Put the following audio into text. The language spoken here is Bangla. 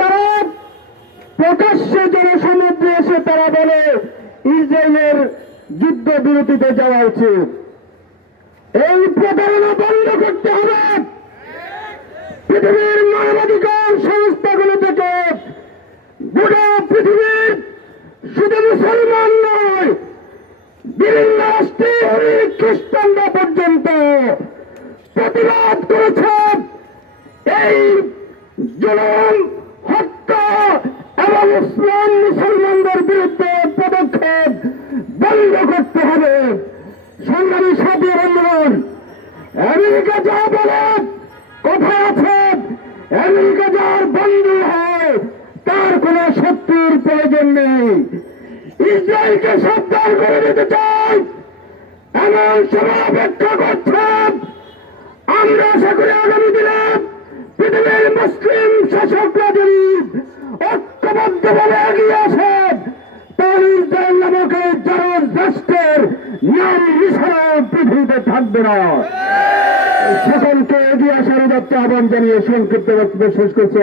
তারা প্রকাশ্যে জনসমুদ্রে এসে তারা বলে ইসরায়েলের যুদ্ধ বিরতিতে যাওয়া উচিত। এই প্রতারণা বন্ধ করতে হবে। পৃথিবীর মানবাধিকার সংস্থাগুলো থেকে গোটা পৃথিবীর শুধু মুসলমান নয়, বিভিন্ন রাষ্ট্রের খ্রিস্টানরা পর্যন্ত প্রতিবাদ করেছে এই জুলুম, হত্যা এবং ইসলাম মুসলমানদের বিরুদ্ধে পদক্ষেপ বন্ধ করতে হবে। সংগ্রামী সাথী বন্ধুগণ, আমেরিকা যা বলে কথা আছে, আমেরিকা যার বন্ধু হয় তার কোন শত্রুর প্রয়োজন নেই। ইসরায়েলকে সাবধান করে দিতে চাই, এমন সময় অপেক্ষা করছেন। আমরা আশা করি আগামী দিনে পৃথিবীর মুসলিম শাসকরা যদি ঐক্যবদ্ধভাবে এগিয়ে আসেন, তাহলে ইসরায়েল নামক এই জারজ রাষ্ট্রের নাম নিশানাও পৃথিবীতে থাকবে না। সকলকে এগিয়ে আসার যাত্রা আহ্বান জানিয়ে সংক্ষিপ্ত বক্তব্য শেষ করছে।